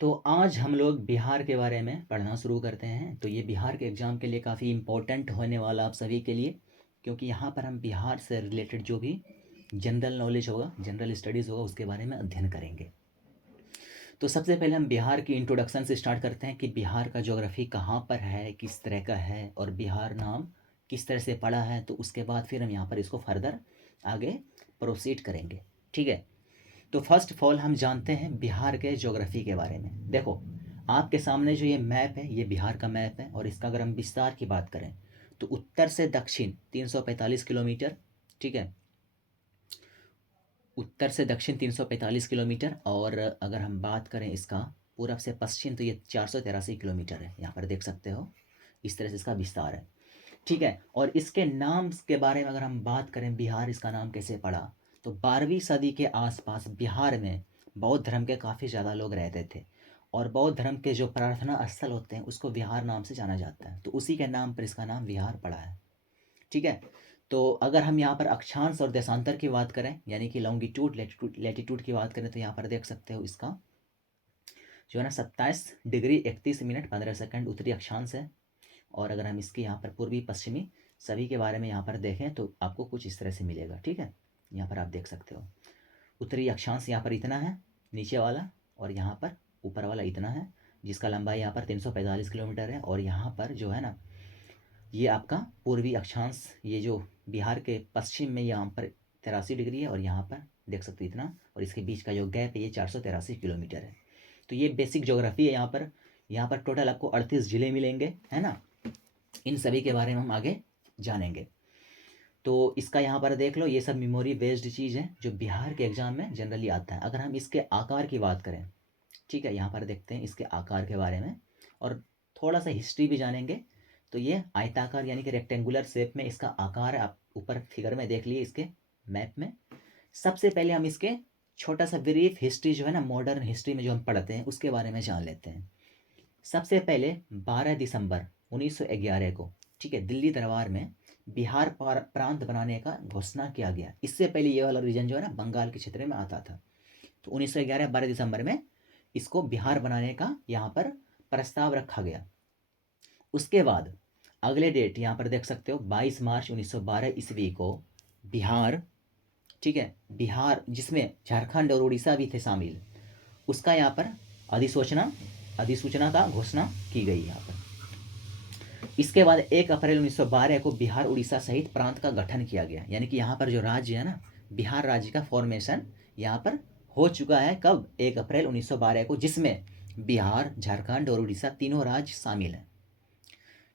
तो आज हम लोग बिहार के बारे में पढ़ना शुरू करते हैं। तो ये बिहार के एग्ज़ाम के लिए काफ़ी इम्पोर्टेंट होने वाला आप सभी के लिए, क्योंकि यहाँ पर हम बिहार से रिलेटेड जो भी जनरल नॉलेज होगा, जनरल स्टडीज़ होगा, उसके बारे में अध्ययन करेंगे। तो सबसे पहले हम बिहार की इंट्रोडक्शन से स्टार्ट करते हैं कि बिहार का ज्योग्राफी कहाँ पर है, किस तरह का है और बिहार नाम किस तरह से पड़ा है। तो उसके बाद फिर हम यहाँ पर इसको फर्दर आगे प्रोसीड करेंगे। ठीक है। तो फर्स्ट ऑफ ऑल हम जानते हैं बिहार के ज्योग्राफी के बारे में। देखो, आपके सामने जो ये मैप है, ये बिहार का मैप है और इसका अगर हम विस्तार की बात करें तो उत्तर से दक्षिण 345 किलोमीटर। ठीक है, उत्तर से दक्षिण 345 किलोमीटर। और अगर हम बात करें इसका पूरब से पश्चिम तो ये 483 किलोमीटर है। यहाँ पर देख सकते हो इस तरह से इसका विस्तार है। ठीक है। और इसके नाम के बारे में अगर हम बात करें, बिहार इसका नाम कैसे पड़ा, तो 12वीं सदी के आसपास बिहार में बौद्ध धर्म के काफ़ी ज़्यादा लोग रहते थे और बौद्ध धर्म के जो प्रार्थना स्थल होते हैं उसको विहार नाम से जाना जाता है। तो उसी के नाम पर इसका नाम विहार पड़ा है। ठीक है। तो अगर हम यहाँ पर अक्षांश और देशांतर की बात करें, यानी कि लॉन्गिट्यूड लैटिट्यूड की बात करें, तो यहाँ पर देख सकते हो इसका जो है ना 27 डिग्री 31 मिनट 15 सेकंड उत्तरी अक्षांश है। और अगर हम इसके यहाँ पर पूर्वी पश्चिमी सभी के बारे में यहाँ पर देखें तो आपको कुछ इस तरह से मिलेगा। ठीक है, यहाँ पर आप देख सकते हो उत्तरी अक्षांश यहाँ पर इतना है नीचे वाला, और यहाँ पर ऊपर वाला इतना है, जिसका लंबाई यहाँ पर 345 किलोमीटर है। और यहाँ पर जो है ना ये आपका पूर्वी अक्षांश, ये जो बिहार के पश्चिम में यहाँ पर 83 डिग्री है और यहाँ पर देख सकते हो इतना, और इसके बीच का जो गैप है ये 483 किलोमीटर है। तो ये बेसिक ज्योग्राफी है। यहाँ पर टोटल आपको 38 जिले मिलेंगे, है ना। इन सभी के बारे में हम आगे जानेंगे। तो इसका यहाँ पर देख लो, ये सब मेमोरी बेस्ड चीज़ है जो बिहार के एग्जाम में जनरली आता है। अगर हम इसके आकार की बात करें, ठीक है, यहाँ पर देखते हैं इसके आकार के बारे में और थोड़ा सा हिस्ट्री भी जानेंगे। तो ये आयताकार यानी कि रेक्टेंगुलर शेप में इसका आकार है। आप ऊपर फिगर में देख लिए इसके मैप में। सबसे पहले हम इसके छोटा सा ब्रीफ हिस्ट्री जो है ना, मॉडर्न हिस्ट्री में जो हम पढ़ते हैं उसके बारे में जान लेते हैं। सबसे पहले 12 दिसंबर 1911 को, ठीक है, दिल्ली दरबार में बिहार प्रांत बनाने का घोषणा किया गया। इससे पहले ये वाला रीजन जो है ना बंगाल के क्षेत्र में आता था। तो 1911 12 दिसंबर में इसको बिहार बनाने का यहाँ पर प्रस्ताव रखा गया। उसके बाद अगले डेट यहाँ पर देख सकते हो 22 मार्च 1912 ईस्वी को बिहार, ठीक है, बिहार जिसमें झारखंड और उड़ीसा भी थे शामिल, उसका यहाँ पर अधिसूचना अधिसूचना का घोषणा की गई यहाँ पर। इसके बाद 1 अप्रैल 1912 को बिहार उड़ीसा सहित प्रांत का गठन किया गया। यानी कि यहाँ पर जो राज्य है ना, बिहार राज्य का फॉर्मेशन यहाँ पर हो चुका है। कब? 1 अप्रैल 1912 को, जिसमें बिहार, झारखंड और उड़ीसा तीनों राज्य शामिल हैं।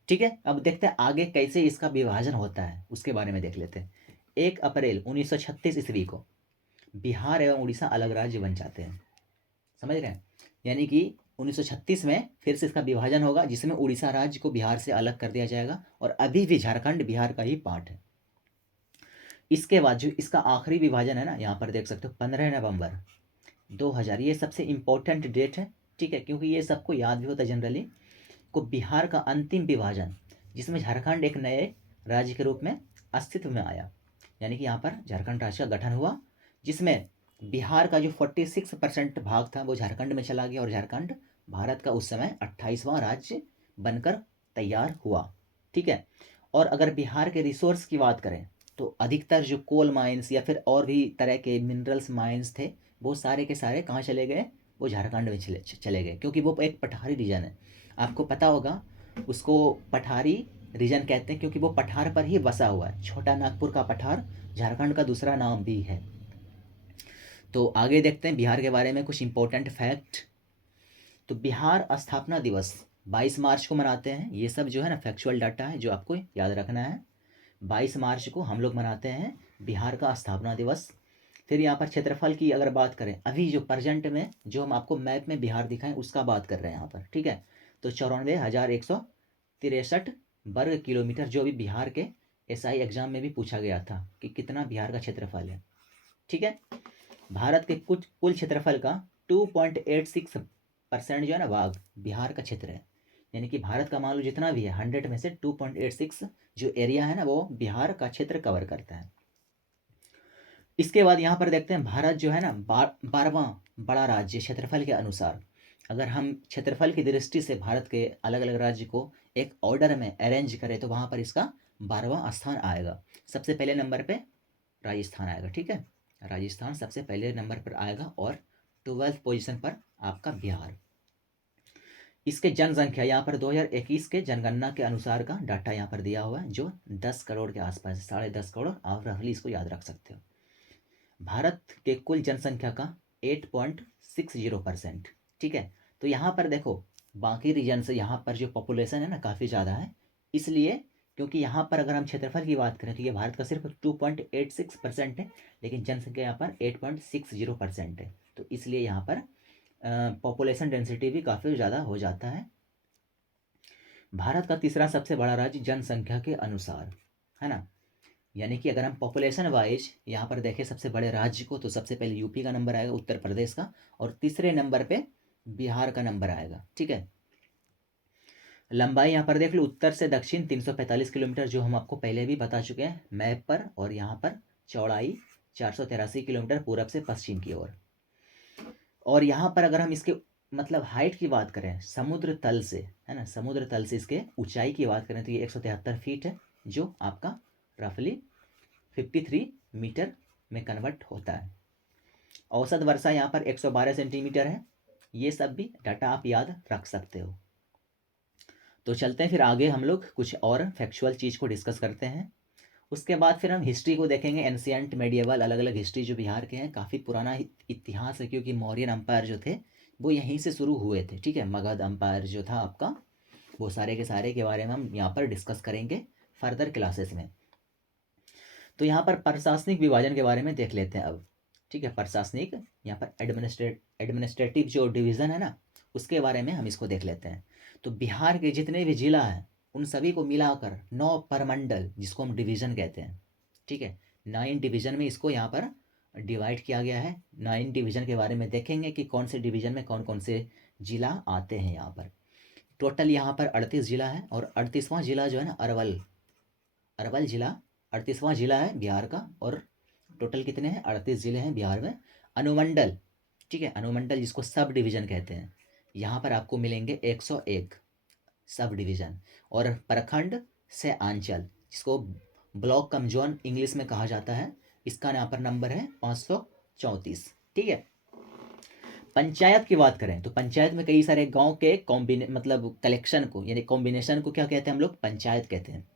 ठीक है। अब देखते हैं आगे कैसे इसका विभाजन होता है, उसके बारे में देख लेते हैं। 1 अप्रैल 1936 ईस्वी को बिहार एवं उड़ीसा अलग राज्य बन जाते हैं। समझ रहे हैं? यानी कि 1936 में फिर से इसका विभाजन होगा, जिसमें उड़ीसा राज्य को बिहार से अलग कर दिया जाएगा और अभी भी झारखंड बिहार का ही पार्ट है। इसके बाद जो इसका आखिरी विभाजन है ना, यहाँ पर देख सकते हो 15 नवंबर 2000, ये सबसे इम्पोर्टेंट डेट है। ठीक है, क्योंकि ये सबको याद भी होता है जनरली, को बिहार का अंतिम विभाजन, जिसमें झारखंड एक नए राज्य के रूप में अस्तित्व में आया। यानी कि यहाँ पर झारखंड राज्य का गठन हुआ, जिसमें बिहार का जो 46% भाग था वो झारखंड में चला गया और झारखंड भारत का उस समय 28वां राज्य बनकर तैयार हुआ। ठीक है। और अगर बिहार के रिसोर्स की बात करें तो अधिकतर जो कोल माइंस या फिर और भी तरह के मिनरल्स माइंस थे, वो सारे के सारे कहाँ चले गए? वो झारखंड में चले गए, क्योंकि वो एक पठारी रीजन है। आपको पता होगा, उसको पठारी रीजन कहते हैं क्योंकि वो पठार पर ही बसा हुआ है। छोटा नागपुर का पठार झारखंड का दूसरा नाम भी है। तो आगे देखते हैं बिहार के बारे में कुछ इंपॉर्टेंट फैक्ट। तो बिहार स्थापना दिवस 22 मार्च को मनाते हैं। ये सब जो है ना फैक्चुअल डाटा है जो आपको याद रखना है। 22 मार्च को हम लोग मनाते हैं बिहार का स्थापना दिवस। फिर यहाँ पर क्षेत्रफल की अगर बात करें, अभी जो प्रेजेंट में जो हम आपको मैप में बिहार दिखाएं उसका बात कर रहे हैं यहाँ पर। ठीक है। तो 94,163 वर्ग किलोमीटर, जो भी बिहार के एसआई एग्जाम में भी पूछा गया था कि कितना बिहार का क्षेत्रफल है। ठीक है। भारत के कुछ कुल क्षेत्रफल का 2.86% जो है ना भाग बिहार का क्षेत्र है। यानी कि भारत का मान लो जितना भी है 100 में से 2.86 जो एरिया है ना वो बिहार का क्षेत्र कवर करता है। इसके बाद यहाँ पर देखते हैं भारत जो है ना 12वां बड़ा राज्य क्षेत्रफल के अनुसार। अगर हम क्षेत्रफल की दृष्टि से भारत के अलग अलग राज्य को एक ऑर्डर में अरेंज करें तो वहाँ पर इसका 12वां स्थान आएगा। सबसे पहले नंबर पे राजस्थान आएगा, ठीक है, राजस्थान सबसे पहले नंबर पर आएगा, और 12th पोजीशन पर आपका बिहार। इसके जनसंख्या यहाँ पर 2021 के जनगणना के अनुसार का डाटा यहाँ पर दिया हुआ है, जो 10 करोड़ के आसपास है, 10.5 करोड़, आप रफली इसको याद रख सकते हो। भारत के कुल जनसंख्या का 8.60%, ठीक है। तो यहाँ पर देखो बाकी रीजन से यहाँ पर जो पॉपुलेशन है ना काफ़ी ज़्यादा है, इसलिए क्योंकि यहाँ पर अगर हम क्षेत्रफल की बात करें तो ये भारत का सिर्फ 2.86% है, लेकिन जनसंख्या यहाँ पर 8.60% है, तो इसलिए यहाँ पर पॉपुलेशन डेंसिटी भी काफ़ी ज़्यादा हो जाता है। भारत का तीसरा सबसे बड़ा राज्य जनसंख्या के अनुसार, है ना, यानी कि अगर हम पॉपुलेशन वाइज यहाँ पर देखें सबसे बड़े राज्य को, तो सबसे पहले यूपी का नंबर आएगा, उत्तर प्रदेश का, और तीसरे नंबर पे बिहार का नंबर आएगा, ठीक है। लंबाई यहाँ पर देख लो, उत्तर से दक्षिण 345 किलोमीटर, जो हम आपको पहले भी बता चुके हैं मैप पर, और यहाँ पर चौड़ाई 483 किलोमीटर पूरब से पश्चिम की ओर। और यहाँ पर अगर हम इसके मतलब हाइट की बात करें समुद्र तल से, है ना, समुद्र तल से इसके ऊंचाई की बात करें तो ये 173 फीट है, जो आपका रफली 53 मीटर में कन्वर्ट होता है। औसत वर्षा यहाँ पर 112 सेंटीमीटर है। ये सब भी डाटा आप याद रख सकते हो। तो चलते हैं फिर आगे, हम लोग कुछ और फैक्चुअल चीज़ को डिस्कस करते हैं। उसके बाद फिर हम हिस्ट्री को देखेंगे, एंशियंट, मेडिएवल, अलग अलग हिस्ट्री जो बिहार के हैं। काफ़ी पुराना इतिहास है, क्योंकि मौर्यन अम्पायर जो थे वो यहीं से शुरू हुए थे, ठीक है। मगध अम्पायर जो था आपका, वो सारे के सारे के बारे में हम यहाँ पर डिस्कस करेंगे फर्दर क्लासेस में। तो यहाँ पर प्रशासनिक विभाजन के बारे में देख लेते हैं अब, ठीक है। प्रशासनिक यहाँ पर एडमिनिस्ट्रेटिव जो डिवीज़न है ना, उसके बारे में हम इसको देख लेते हैं। तो बिहार के जितने भी जिला हैं उन सभी को मिलाकर 9 परमंडल, जिसको हम डिवीज़न कहते हैं, ठीक है, 9 डिवीज़न में इसको यहाँ पर डिवाइड किया गया है। 9 डिवीज़न के बारे में देखेंगे कि कौन से डिवीज़न में कौन कौन से जिला आते हैं यहाँ पर। टोटल यहाँ पर 38 जिला है, और 38वां जिला जो है ना अरवल, अरवल जिला 38वां जिला है बिहार का। और टोटल कितने हैं, 38 जिले हैं बिहार में। अनुमंडल, ठीक है, अनुमंडल जिसको सब डिवीज़न कहते हैं, यहाँ पर आपको मिलेंगे 101 सब डिवीज़न। और प्रखंड से अंचल, जिसको ब्लॉक कम जोन इंग्लिश में कहा जाता है, इसका यहाँ पर नंबर है 534, ठीक है। पंचायत की बात करें तो पंचायत में कई सारे गांव के मतलब कलेक्शन को, यानी कॉम्बिनेशन को क्या कहते हैं हम लोग, पंचायत कहते हैं।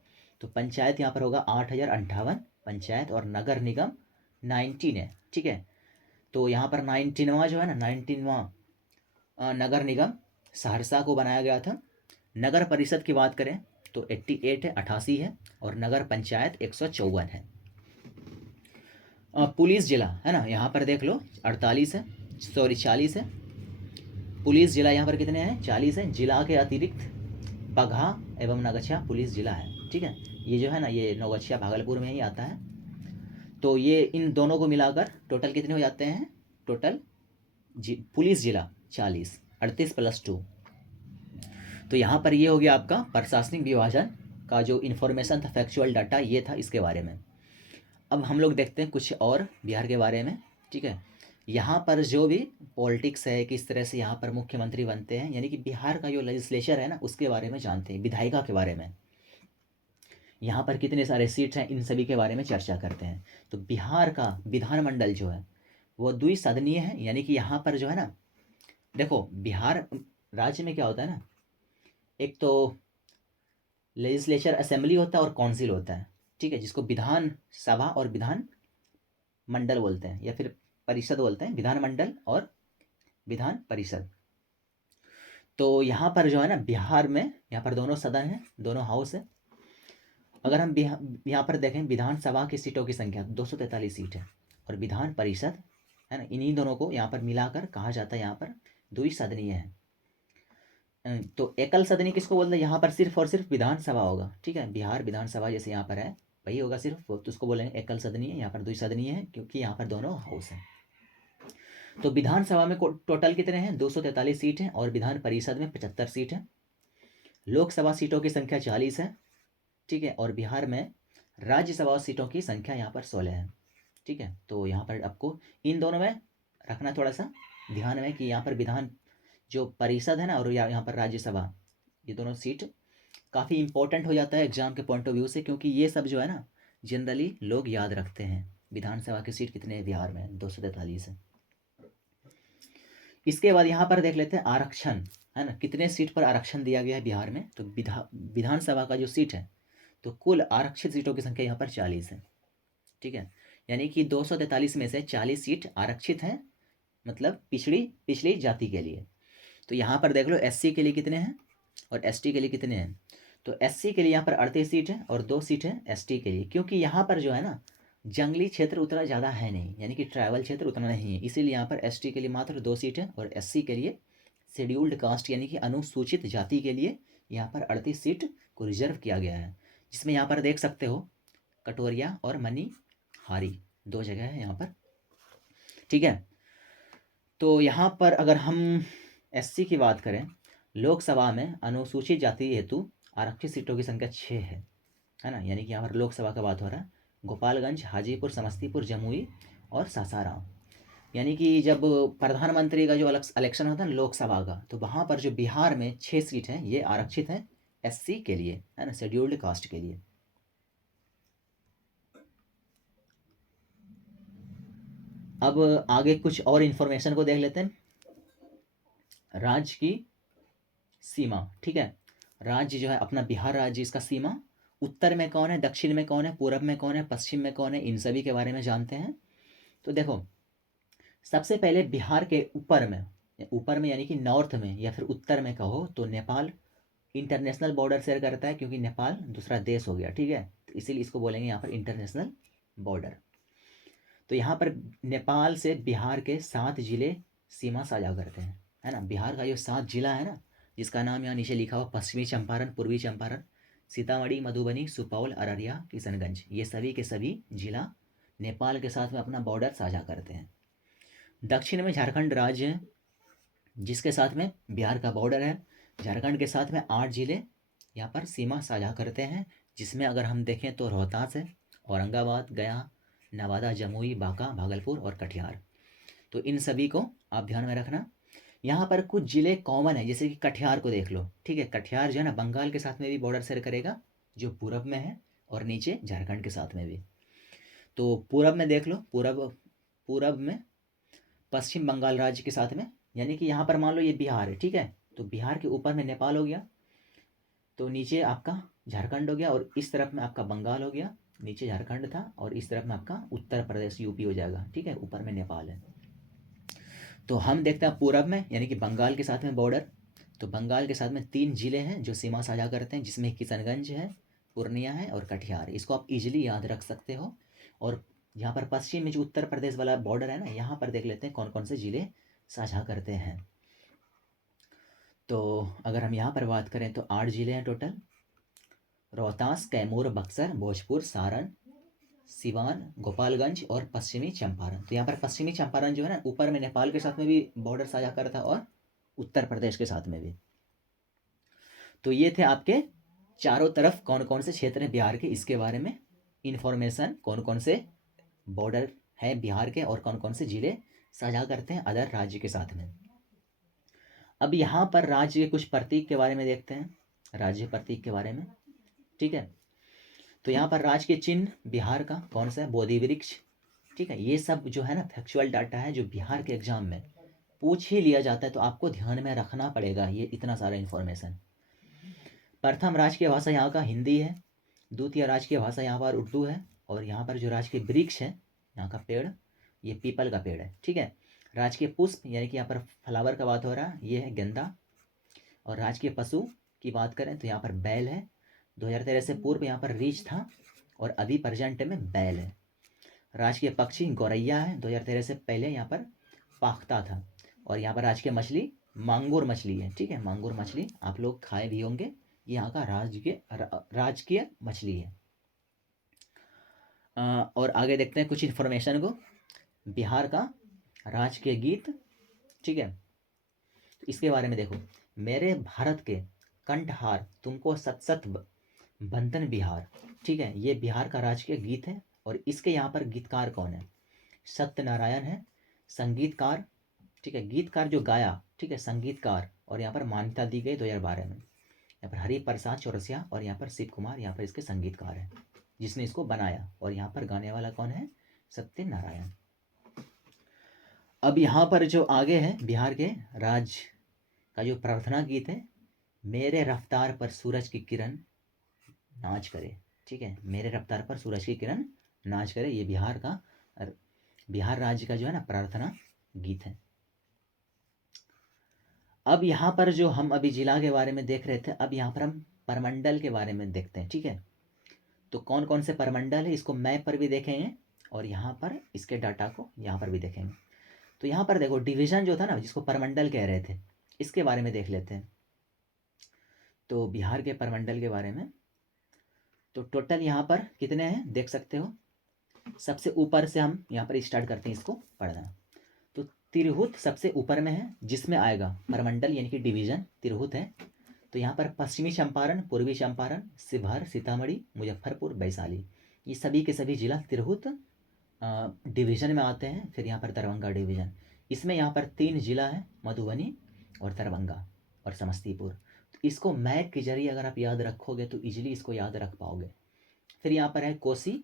तो पंचायत यहाँ पर होगा 8058 पंचायत, और नगर निगम 19 है, ठीक है। तो यहाँ पर 19वां जो है ना, 19वां नगर निगम सहरसा को बनाया गया था। नगर परिषद की बात करें तो 88 है, 88 है, और नगर पंचायत 154 है। पुलिस जिला है ना, यहाँ पर देख लो 48 है, सॉरी 40 है। पुलिस जिला यहाँ पर कितने हैं, 40 है। जिला के अतिरिक्त बगहा एवं नगछा पुलिस जिला है, ठीक है। ये जो है ना, ये नौगछिया भागलपुर में ही आता है। तो ये इन दोनों को मिलाकर टोटल कितने हो जाते हैं, टोटल पुलिस जिला 40, 38 + 2। तो यहाँ पर ये हो गया आपका प्रशासनिक विभाजन का जो इन्फॉर्मेशन था, फैक्चुअल डाटा ये था इसके बारे में। अब हम लोग देखते हैं कुछ और बिहार के बारे में, ठीक है। यहाँ पर जो भी पॉलिटिक्स है, किस तरह से यहाँ पर मुख्यमंत्री बनते हैं, यानी कि बिहार का जो लेजिस्लेचर है ना, उसके बारे में जानते हैं, विधायिका के बारे में। यहाँ पर कितने सारे सीट्स हैं, इन सभी के बारे में चर्चा करते हैं। तो बिहार का विधानमंडल जो है वो द्विसदनीय है, यानी कि यहाँ पर जो है ना, देखो बिहार राज्य में क्या होता है ना, एक तो लेजिस्लेचर असेंबली होता है और काउंसिल होता है, ठीक है, जिसको विधान सभा और विधान मंडल बोलते हैं, या फिर परिषद बोलते हैं, विधानमंडल और विधान परिषद। तो यहाँ पर जो है ना बिहार में, यहाँ पर दोनों सदन है, दोनों हाउस है। अगर हम यहाँ पर देखें विधानसभा की सीटों की संख्या 243 सीट है, और विधान परिषद है ना, इन्हीं दोनों को यहाँ पर मिलाकर कहा जाता है यहाँ पर द्विसदनीय है। तो एकल सदनी किसको बोलते हैं, यहाँ पर सिर्फ और सिर्फ विधानसभा होगा, ठीक है। बिहार विधानसभा जैसे यहाँ पर है वही होगा सिर्फ, तो उसको बोलेंगे एकल सदनीय। यहाँ पर द्विसदनीय है क्योंकि यहाँ पर दोनों हाउस हैं। तो विधानसभा में टोटल कितने हैं, 243 सीट हैं, और विधान परिषद में 75 सीट हैं। लोकसभा सीटों की संख्या 40 है, ठीक है। और बिहार में राज्यसभा सीटों की संख्या यहाँ पर 16 है, ठीक है। तो यहाँ पर आपको इन दोनों में रखना थोड़ा सा ध्यान में कि यहाँ पर विधान जो परिषद है ना और यहाँ पर राज्यसभा, ये दोनों सीट काफ़ी इंपॉर्टेंट हो जाता है एग्जाम के पॉइंट ऑफ व्यू से, क्योंकि ये सब जो है ना जनरली लोग याद रखते हैं। विधानसभा की सीट कितने हैं बिहार में? 243 है। इसके बाद यहाँ पर देख लेते हैं आरक्षण, है ना, कितने सीट पर आरक्षण दिया गया है बिहार में। तो विधानसभा का जो सीट है, तो कुल आरक्षित सीटों की संख्या यहाँ पर 40 है। ठीक है, यानी कि 243 में से 40 सीट आरक्षित हैं, मतलब पिछड़ी जाति के लिए। तो यहाँ पर देख लो एससी के लिए कितने हैं और एसटी के लिए कितने हैं। तो एससी के लिए यहाँ पर 38 सीट है और 2 सीट है एसटी के लिए, क्योंकि यहाँ पर जो है ना जंगली क्षेत्र उतना ज़्यादा है नहीं, यानी कि ट्राइबल क्षेत्र उतना नहीं है, इसीलिए यहाँ पर एसटी के लिए मात्र 2 सीट है और एससी के लिए, शेड्यूल्ड कास्ट यानी कि अनुसूचित जाति के लिए, यहाँ पर 38 सीट को रिजर्व किया गया है। जिसमें यहाँ पर देख सकते हो कटोरिया और मनीहारी 2 जगह है यहाँ पर। ठीक है, तो यहाँ पर अगर हम एससी की बात करें, लोकसभा में अनुसूचित जाति हेतु आरक्षित सीटों की संख्या 6 है ना, यानी कि यहाँ पर लोकसभा का बात हो रहा है। गोपालगंज, हाजीपुर, समस्तीपुर, जमुई और सासाराम। यानी कि जब प्रधानमंत्री का जो इलेक्शन होता है ना लोकसभा का, तो वहाँ पर जो बिहार में 6 सीट हैं ये आरक्षित हैं एससी के लिए, है ना, शेड्यूल्ड कास्ट के लिए। अब आगे कुछ और इन्फॉर्मेशन को देख लेते हैं। राज्य की सीमा, ठीक है, राज्य जो है अपना बिहार राज्य, इसका सीमा उत्तर में कौन है, दक्षिण में कौन है, पूरब में कौन है, पश्चिम में कौन है, इन सभी के बारे में जानते हैं। तो देखो सबसे पहले बिहार के ऊपर में यानी कि नॉर्थ में या फिर उत्तर में कहो तो नेपाल इंटरनेशनल बॉर्डर शेयर करता है, क्योंकि नेपाल दूसरा देश हो गया। ठीक है, तो इसीलिए इसको बोलेंगे यहाँ पर इंटरनेशनल बॉर्डर। तो यहाँ पर नेपाल से बिहार के 7 जिले सीमा साझा करते हैं, है ना। बिहार का जो 7 जिला है ना, जिसका नाम यहाँ नीचे लिखा हुआ, पश्चिमी चंपारण, पूर्वी चंपारण, सीतामढ़ी, मधुबनी, सुपौल, अररिया, किशनगंज, ये सभी के सभी जिला नेपाल के साथ में अपना बॉर्डर साझा करते हैं। दक्षिण में झारखंड राज्य है, जिसके साथ में बिहार का बॉर्डर है। झारखंड के साथ में 8 जिले यहाँ पर सीमा साझा करते हैं, जिसमें अगर हम देखें तो रोहतास है, औरंगाबाद, गया, नवादा, जमुई, बांका, भागलपुर और कटिहार। तो इन सभी को आप ध्यान में रखना। यहाँ पर कुछ जिले कॉमन है, जैसे कि कटिहार को देख लो। ठीक है, कटिहार जो है ना बंगाल के साथ में भी बॉर्डर शेयर करेगा, जो पूरब में है, और नीचे झारखंड के साथ में भी। तो पूरब में देख लो, पूरब में पश्चिम बंगाल राज्य के साथ में, यानी कि यहाँ पर मान लो ये बिहार है। ठीक है, तो बिहार के ऊपर में नेपाल हो गया, तो नीचे आपका झारखंड हो गया, और इस तरफ में आपका बंगाल हो गया, नीचे झारखंड था, और इस तरफ में आपका उत्तर प्रदेश यूपी हो जाएगा। ठीक है, ऊपर में नेपाल है। तो हम देखते हैं पूरब में, यानी कि बंगाल के साथ में बॉर्डर। तो बंगाल के साथ में 3 जिले हैं जो सीमा साझा करते हैं, जिसमें किशनगंज है, पूर्णिया है और कटिहार। इसको आप इजीली याद रख सकते हो। और यहाँ पर पश्चिम में जो उत्तर प्रदेश वाला बॉर्डर है ना, यहाँ पर देख लेते हैं कौन कौन से जिले साझा करते हैं। तो अगर हम यहाँ पर बात करें तो 8 जिले हैं टोटल: रोहतास, कैमूर, बक्सर, भोजपुर, सारण, सिवान, गोपालगंज और पश्चिमी चंपारण। तो यहाँ पर पश्चिमी चंपारण जो है ना ऊपर में नेपाल के साथ में भी बॉर्डर साझा करता है और उत्तर प्रदेश के साथ में भी। तो ये थे आपके चारों तरफ कौन कौन से क्षेत्र हैं बिहार के, इसके बारे में इंफॉर्मेशन, कौन कौन से बॉर्डर है बिहार के और कौन कौन से जिले साझा करते हैं अदर राज्य के साथ में। अब यहाँ पर राज्य के कुछ प्रतीक के बारे में देखते हैं, राज्य प्रतीक के बारे में। ठीक है, तो यहाँ पर राज्य के चिन्ह बिहार का कौन सा है? बोधि वृक्ष। ठीक है, ये सब जो है ना फैक्चुअल डाटा है जो बिहार के एग्जाम में पूछ ही लिया जाता है, तो आपको ध्यान में रखना पड़ेगा ये इतना सारा इन्फॉर्मेशन। प्रथम राजकीय भाषा यहाँ का हिंदी है, द्वितीय राजकीय भाषा यहाँ पर उर्दू है, और यहाँ पर जो राजकीय वृक्ष है यहाँ का पेड़, ये पीपल का पेड़ है। ठीक है, राजकीय पुष्प यानी कि यहाँ पर फ्लावर का बात हो रहा है, ये है गेंदा। और राजकीय पशु की बात करें तो यहाँ पर बैल है। 2013 से पूर्व यहाँ पर रीछ था और अभी प्रेजेंट में बैल है। राजकीय पक्षी गौरैया है, 2013 से पहले यहाँ पर पाख्ता था। और यहाँ पर राजकीय मछली मांगुर मछली है। ठीक है, मांगुर मछली आप लोग खाए भी होंगे, ये यहाँ का राजकीय मछली है। और आगे देखते हैं कुछ इन्फॉर्मेशन को। बिहार का राजकीय गीत, ठीक है, तो इसके बारे में देखो, मेरे भारत के कंठहार तुमको सत सत बंधन बिहार। ठीक है, ये बिहार का राजकीय गीत है। और इसके यहाँ पर गीतकार कौन है? सत्यनारायण है संगीतकार, ठीक है, गीतकार जो गाया, ठीक है, संगीतकार, और यहाँ पर मान्यता दी गई 2012 में। यहाँ पर हरि प्रसाद चौरसिया और यहाँ पर शिव कुमार यहाँ पर इसके संगीतकार हैं, जिसने इसको बनाया, और यहाँ पर गाने वाला कौन है? सत्यनारायण। अब यहाँ पर जो आगे है बिहार के राज का जो प्रार्थना गीत है, मेरे रफ्तार पर सूरज की किरण नाच करे। ठीक है, मेरे रफ्तार पर सूरज की किरण नाच करे, ये बिहार राज्य का जो है ना प्रार्थना गीत है। अब यहाँ पर जो हम अभी जिला के बारे में देख रहे थे, अब यहाँ पर हम परमंडल के बारे में देखते हैं। ठीक है, तो कौन कौन से परमंडल है इसको मैप पर भी देखेंगे, और यहाँ पर इसके डाटा को यहाँ पर भी देखेंगे। तो यहाँ पर देखो डिवीजन जो था ना, जिसको परमंडल कह रहे थे, इसके बारे में देख लेते हैं। तो बिहार के परमंडल के बारे में, तो टोटल यहाँ पर कितने हैं देख सकते हो। सबसे ऊपर से हम यहाँ पर स्टार्ट करते हैं इसको पढ़ना। तो तिरहुत सबसे ऊपर में है, जिसमें आएगा परमंडल यानी कि डिवीजन तिरहुत है। तो यहाँ पर पश्चिमी चंपारण, पूर्वी चंपारण, शिवहर, सीतामढ़ी, मुजफ्फरपुर, वैशाली, ये सभी के सभी जिला तिरहुत डिवीजन में आते हैं। फिर यहाँ पर दरभंगा डिवीजन, इसमें यहाँ पर 3 जिला है, मधुबनी और दरभंगा और समस्तीपुर। तो इसको मैप के जरिए अगर आप याद रखोगे तो इजीली इसको याद रख पाओगे। फिर यहाँ पर है कोसी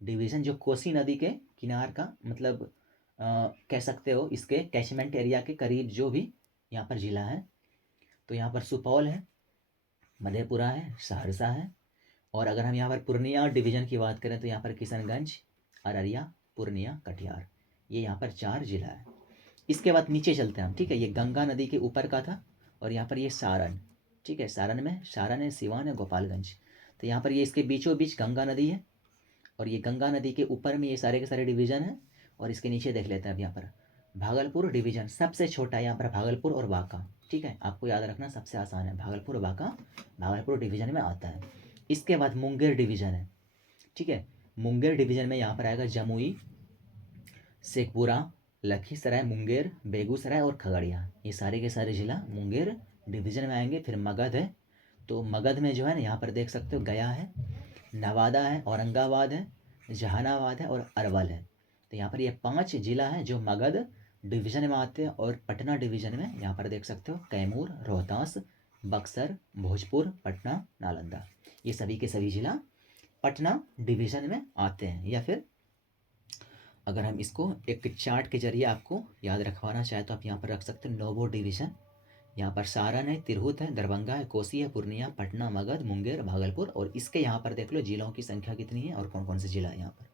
डिवीज़न, जो कोसी नदी के किनार का मतलब कह सकते हो, इसके कैचमेंट एरिया के करीब जो भी यहाँ पर ज़िला है। तो यहाँ पर सुपौल है, मधेपुरा है, सहरसा है, और अगर हम यहाँ पर पूर्णिया डिवीज़न की बात करें तो यहाँ पर किशनगंज, अररिया, पूर्णिया, कटिहार, ये यहाँ पर 4 जिला है। इसके बाद नीचे चलते हैं हम। ठीक है, ये गंगा नदी के ऊपर का था, और यहाँ पर ये सारण। ठीक है, सारण है, सिवान है, गोपालगंज। तो यहाँ पर ये इसके बीचों बीच गंगा नदी है, और ये गंगा नदी के ऊपर में ये सारे के सारे डिवीज़न हैं। और इसके नीचे देख लेते हैं अब यहाँ पर भागलपुर डिवीज़न सबसे छोटा है, यहाँ पर भागलपुर और बांका। ठीक है, आपको याद रखना सबसे आसान है, भागलपुर और बांका भागलपुर डिवीज़न में आता है। इसके बाद मुंगेर डिवीज़न है। ठीक है, मुंगेर डिवीज़न में यहाँ पर आएगा जमुई, शेखपुरा, लखीसराय, मुंगेर, बेगूसराय और खगड़िया, ये सारे के सारे जिला मुंगेर डिवीज़न में आएंगे। फिर मगध है, तो मगध में जो है ना यहाँ पर देख सकते हो गया है, नवादा है, औरंगाबाद है, जहानाबाद है और अरवल है। तो यहाँ पर ये 5 जिला हैं जो मगध डिवीज़न में आते हैं। और पटना डिवीज़न में यहाँ पर देख सकते हो कैमूर, रोहतास, बक्सर, भोजपुर, पटना, नालंदा, ये सभी के सभी जिला पटना डिवीज़न में आते हैं। या फिर अगर हम इसको एक चार्ट के जरिए आपको याद रखवाना चाहे तो आप यहाँ पर रख सकते हैं नोवो डिवीज़न। यहाँ पर सारण है, तिरहुत है, दरभंगा है, कोसी है, पूर्णिया, पटना, मगध, मुंगेर, भागलपुर, और इसके यहाँ पर देख लो जिलों की संख्या कितनी है और कौन कौन से जिला है यहाँ पर।